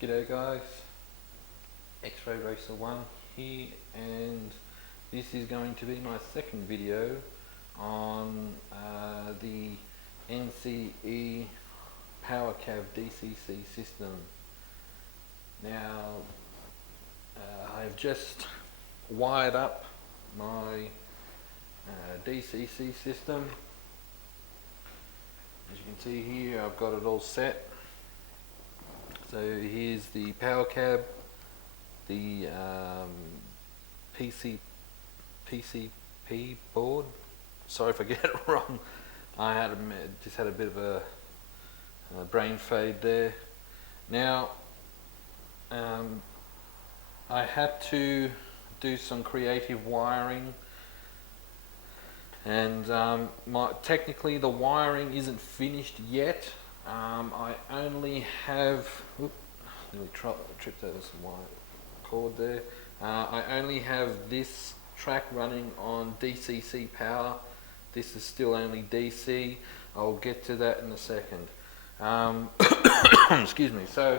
G'day guys, X-Ray Racer 1 here, and this is going to be my second video on the NCE Powercab DCC system. Now I've just wired up my DCC system. As you can see here, I've got it all set. So here's the Powercab, the PCP board. Sorry if I get it wrong. I just had a bit of a brain fade there. Now I had to do some creative wiring, and technically the wiring isn't finished yet. I only have, nearly tripped over some wire cord there. I only have this track running on DCC power. This is still only DC. I'll get to that in a second. Excuse me. So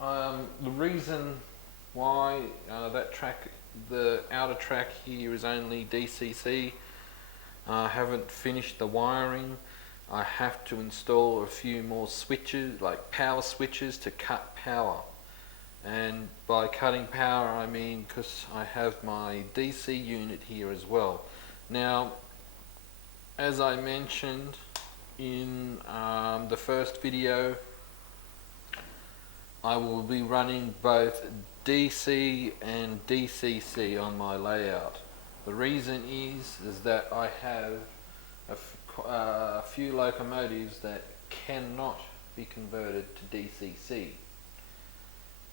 the reason why that track, the outer track here, is only DCC, I haven't finished the wiring. I have to install a few more switches, like power switches, to cut power. And by cutting power, I mean because I have my DC unit here as well. Now, as I mentioned in the first video, I will be running both DC and DCC on my layout. The reason is that I have a few locomotives that cannot be converted to DCC,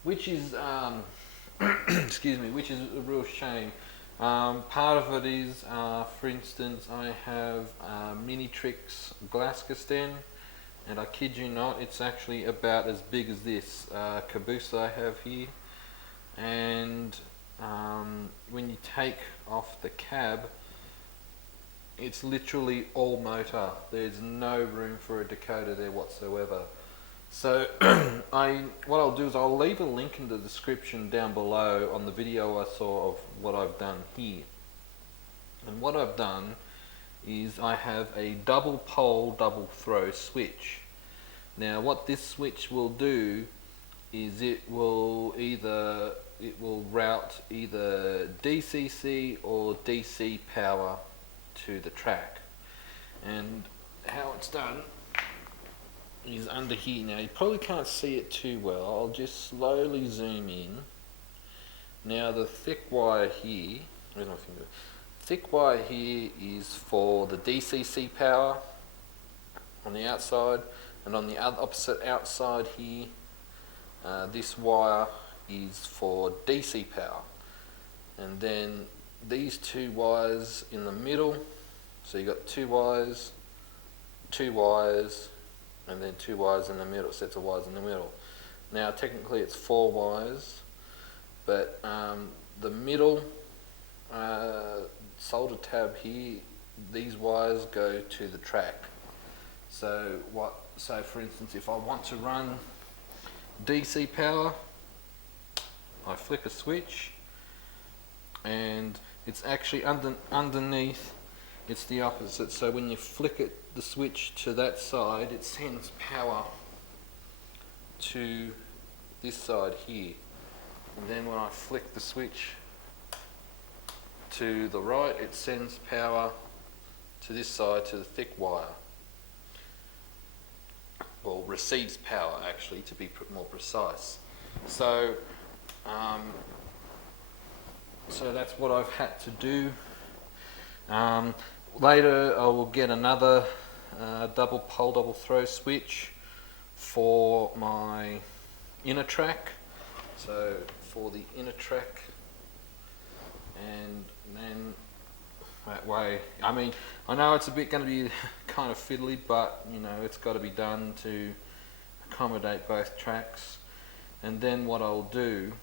which is excuse me, which is a real shame. Part of it is, for instance, I have Minitrix Glasgow, and I kid you not, it's actually about as big as this caboose I have here. And when you take off the cab, it's literally all motor. There's no room for a decoder there whatsoever. So what I'll do is I'll leave a link in the description down below on the video I saw of what I've done here. And what I've done is I have a double pole, double throw switch. Now what this switch will do is it will route either DCC or DC power to the track. And how it's done is under here. Now you probably can't see it too well. I'll just slowly zoom in. Now the thick wire here, where's my finger? Thick wire here is for the DCC power on the outside, and on the opposite outside here, this wire is for DC power. And then these two wires in the middle, so you got two wires, and then two wires in the middle, sets of wires in the middle. Now technically it's 4 wires, but the middle solder tab here, these wires go to the track. So for instance, if I want to run DC power, I flick a switch, and it's actually underneath, it's the opposite. So when you flick it, the switch to that side, it sends power to this side here. And then when I flick the switch to the right, it sends power to this side, to the thick wire. Well, receives power, actually, to be more precise. So so that's what I've had to do. Later I will get another double pole, double throw switch for my inner track. So for the inner track, and then that way, I mean, I know it's a bit going to be kind of fiddly, but you know, it's got to be done to accommodate both tracks. And then what I'll do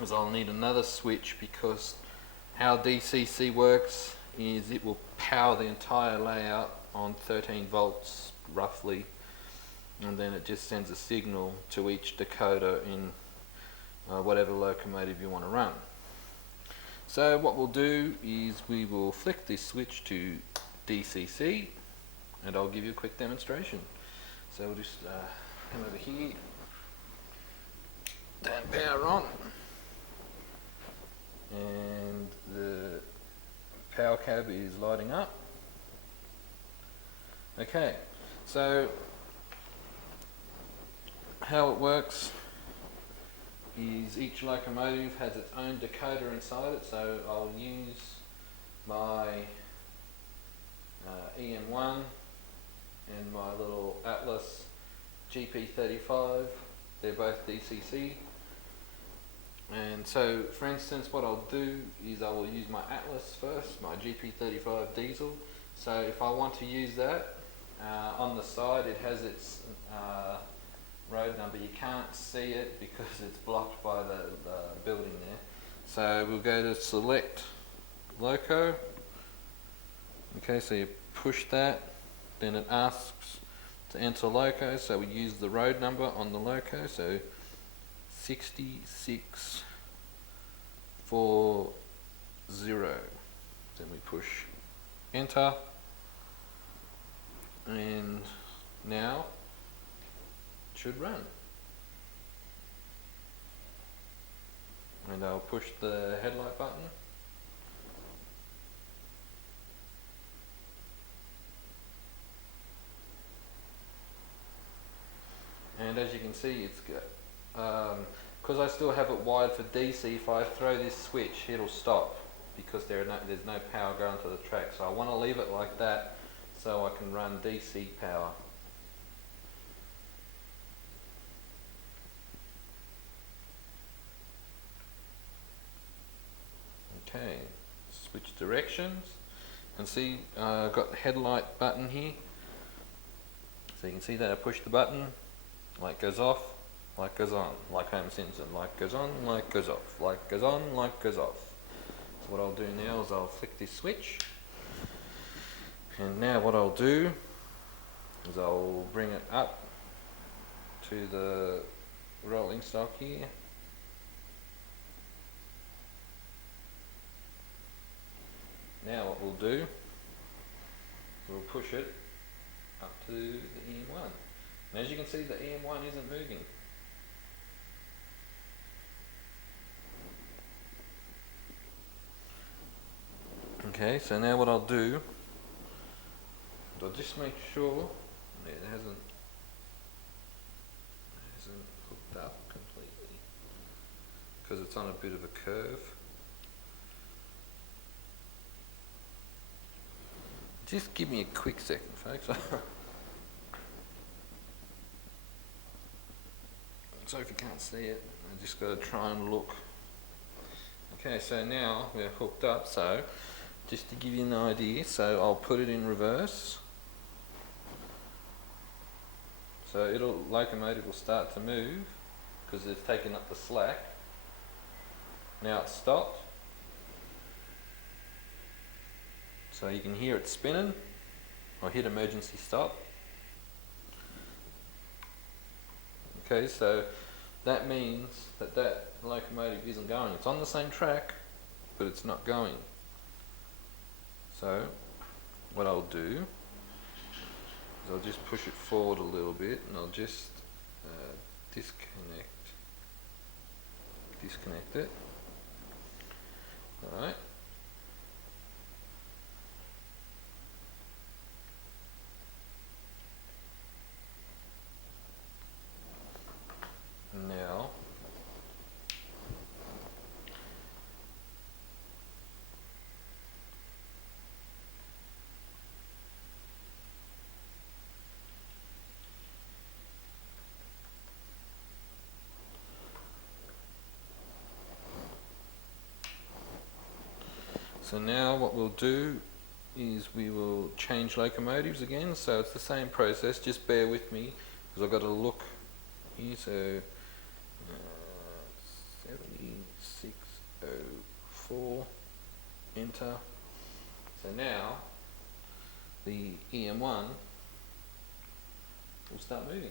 is I'll need another switch, because how DCC works is it will power the entire layout on 13 volts roughly, and then it just sends a signal to each decoder in whatever locomotive you want to run. So what we'll do is we will flick this switch to DCC, and I'll give you a quick demonstration. So we'll just come over here, turn power on, and the Powercab is lighting up. Okay, so how it works is each locomotive has its own decoder inside it, so I'll use my EM1 and my little Atlas GP35. They're both DCC. And so, for instance, what I'll do is I will use my Atlas first, my GP35 diesel. So if I want to use that, on the side it has its road number. You can't see it because it's blocked by the building there. So we'll go to select loco. Okay, so you push that, then it asks to enter loco, so we use the road number on the loco, so 6640. Then we push enter, and now it should run. And I'll push the headlight button. And as you can see, it's got, because I still have it wired for DC, if I throw this switch, it'll stop because there's no power going to the track. So I want to leave it like that so I can run DC power. Okay, switch directions, and see I've got the headlight button here. So you can see that I push the button, light goes off, light goes on, like Homer Simpson, light goes on, light goes off, light goes on, light goes off. So what I'll do now is I'll flick this switch, and now what I'll do is I'll bring it up to the rolling stock here. Now what we'll do is we'll push it up to the EM1. And as you can see, the EM1 isn't moving. Okay, so now what I'll do is I'll just make sure it hasn't hooked up completely, because it's on a bit of a curve. Just give me a quick second, folks. So if you can't see it, I just got to try and look. Okay, so now we're hooked up, so just to give you an idea, so I'll put it in reverse. So locomotive will start to move because it's taken up the slack. Now it's stopped. So you can hear it spinning. I'll hit emergency stop. Okay, so that means that locomotive isn't going. It's on the same track, but it's not going. So what I'll do is I'll just push it forward a little bit, and I'll just disconnect it. Alright. Now what we'll do is we will change locomotives again. So it's the same process, just bear with me because I've got to look here. So 7604, enter. So now the EM1 will start moving.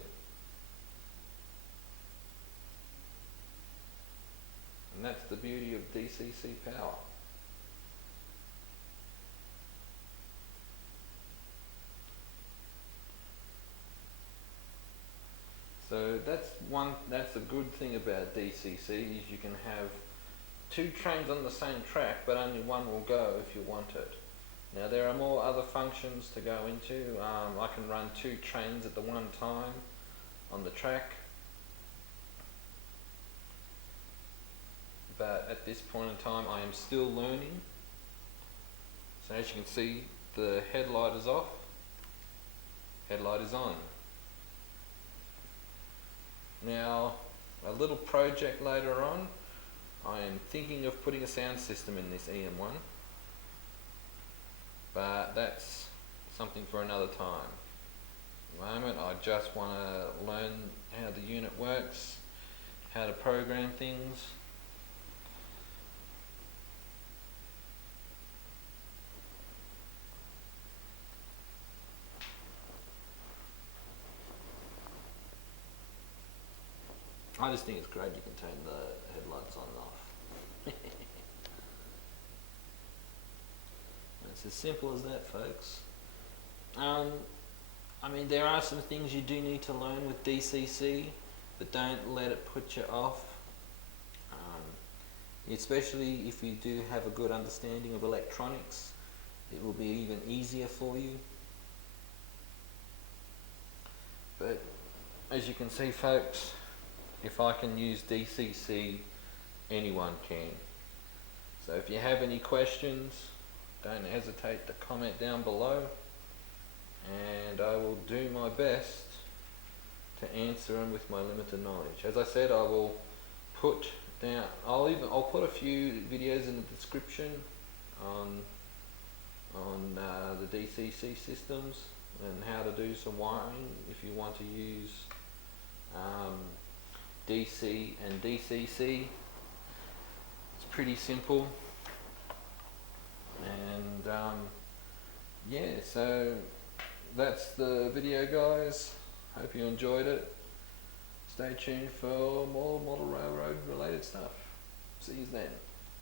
And that's the beauty of DCC power. So that's a good thing about DCC, is you can have two trains on the same track, but only one will go if you want it. Now there are more other functions to go into. I can run two trains at the one time on the track, but at this point in time I am still learning. So as you can see, the headlight is off, headlight is on. Now, a little project later on, I am thinking of putting a sound system in this EM1, but that's something for another time. At the moment I just want to learn how the unit works, how to program things. I just think it's great you can turn the headlights on and off. It's as simple as that, folks. I mean, there are some things you do need to learn with DCC, but don't let it put you off. Especially if you do have a good understanding of electronics, it will be even easier for you. But as you can see, folks, if I can use DCC, anyone can. So if you have any questions, don't hesitate to comment down below, and I will do my best to answer them with my limited knowledge. As I said, I will put down, I'll put a few videos in the description on the DCC systems and how to do some wiring if you want to use DC and DCC. It's pretty simple, and yeah, so that's the video, guys. Hope you enjoyed it. Stay tuned for more model railroad related stuff. See you then.